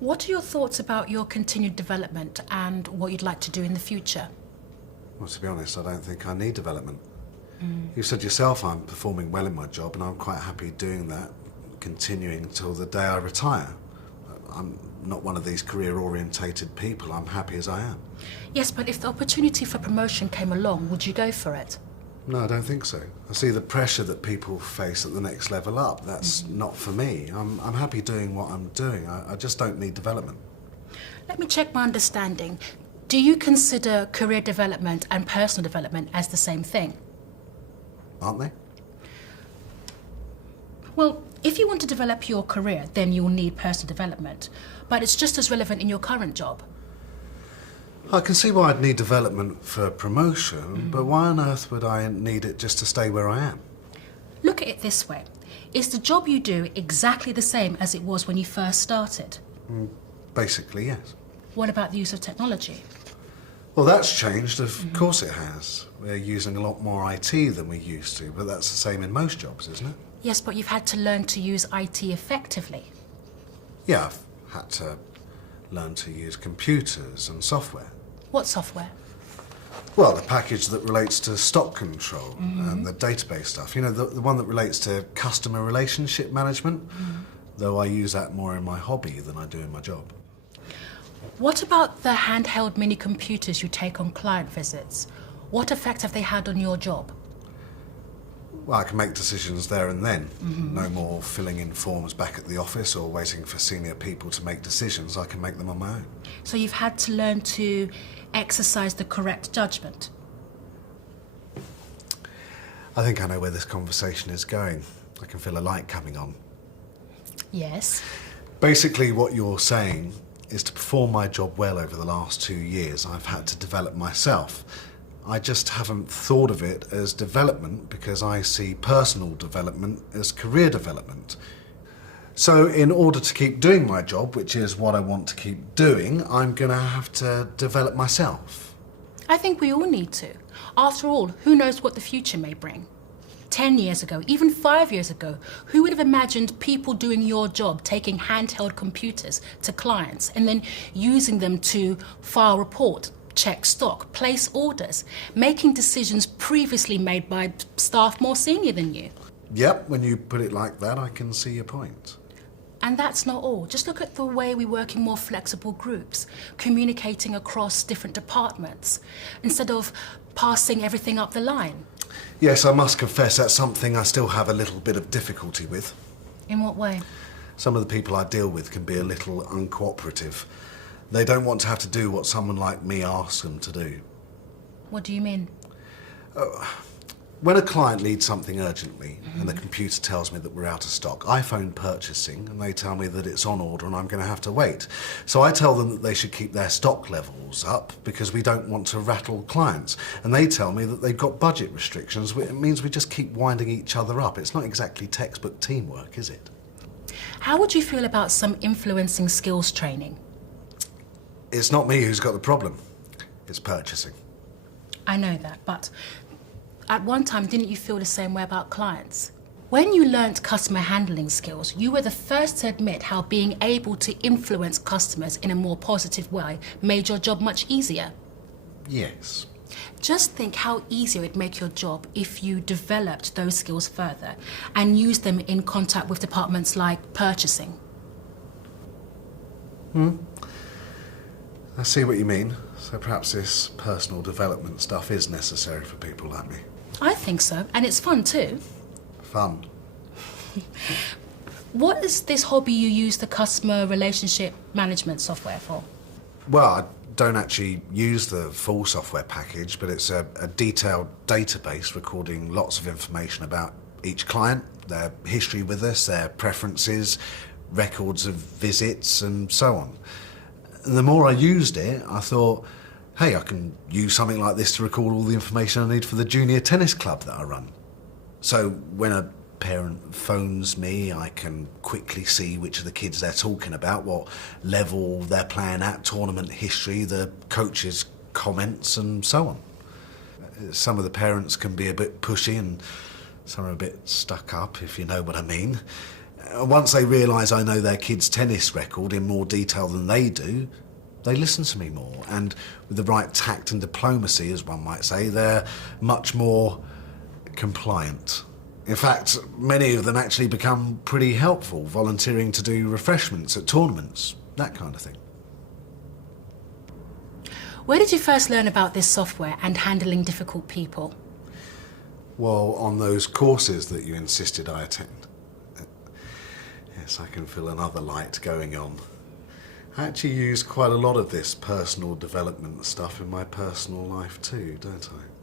What are your thoughts about your continued development and what you'd like to do in the future? Well, to be honest, I don't think I need development. You said yourself I'm performing well in my job, and I'm quite happy doing that, continuing until the day I retire. I'm not one of these career-orientated people. I'm happy as I am. Yes, but if the opportunity for promotion came along, would you go for it? No, I don't think so. I see the pressure that people face at the next level up. That's not for me. I'm happy doing what I'm doing. I just don't need development. Let me check my understanding. Do you consider career development and personal development as the same thing? Aren't they? Well, if you want to develop your career, then you'll need personal development. But it's just as relevant in your current job. I can see why I'd need development for promotion, but why on earth would I need it just to stay where I am? Look at it this way. Is the job you do exactly the same as it was when you first started? Basically, yes. What about the use of technology? Well, that's changed, of course it has. We're using a lot more IT than we used to, but that's the same in most jobs, isn't it? Yes, but you've had to learn to use IT effectively. Yeah, I've had to learn to use computers and software. What software? Well, the package that relates to stock control and the database stuff. You know, the one that relates to customer relationship management, though I use that more in my hobby than I do in my job. What about the handheld mini computers you take on client visits? What effect have they had on your job? Well, I can make decisions there and then. No more filling in forms back at the office or waiting for senior people to make decisions. I can make them on my own. So you've had to learn to exercise the correct judgment. I think I know where this conversation is going. I can feel a light coming on. Yes. Basically, what you're saying is to perform my job well over the last 2 years, I've had to develop myself. I just haven't thought of it as development because I see personal development as career development. So in order to keep doing my job, which is what I want to keep doing, I'm going to have to develop myself. I think we all need to. After all, who knows what the future may bring? 10 years ago, even 5 years ago, who would have imagined people doing your job, taking handheld computers to clients and then using them to file report, check stock, place orders, making decisions previously made by staff more senior than you? Yep, when you put it like that, I can see your point. And that's not all. Just look at the way we work in more flexible groups, communicating across different departments, instead of passing everything up the line. Yes, I must confess that's something I still have a little bit of difficulty with. In what way? Some of the people I deal with can be a little uncooperative. They don't want to have to do what someone like me asks them to do. What do you mean? When a client needs something urgently and the computer tells me that we're out of stock, I phone purchasing and they tell me that it's on order and I'm going to have to wait. So I tell them that they should keep their stock levels up because we don't want to rattle clients. And they tell me that they've got budget restrictions. It means we just keep winding each other up. It's not exactly textbook teamwork, is it? How would you feel about some influencing skills training? It's not me who's got the problem. It's purchasing. I know that, but at one time, didn't you feel the same way about clients? When you learnt customer handling skills, you were the first to admit how being able to influence customers in a more positive way made your job much easier. Yes. Just think how easier it'd make your job if you developed those skills further and used them in contact with departments like purchasing. I see what you mean. So perhaps this personal development stuff is necessary for people like me. I think so, and it's fun too. Fun. What is this hobby you use the customer relationship management software for? Well, I don't actually use the full software package, but it's a detailed database recording lots of information about each client, their history with us, their preferences, records of visits, and so on. And the more I used it, I thought, hey, I can use something like this to record all the information I need for the junior tennis club that I run. So when a parent phones me, I can quickly see which of the kids they're talking about, what level they're playing at, tournament history, the coach's comments, and so on. Some of the parents can be a bit pushy and some are a bit stuck up, if you know what I mean. Once they realise I know their kid's tennis record in more detail than they do, they listen to me more. And with the right tact and diplomacy, as one might say, they're much more compliant. In fact, many of them actually become pretty helpful, volunteering to do refreshments at tournaments, that kind of thing. Where did you first learn about this software and handling difficult people? Well, on those courses that you insisted I attend. Yes, I can feel another light going on. I actually use quite a lot of this personal development stuff in my personal life too, don't I?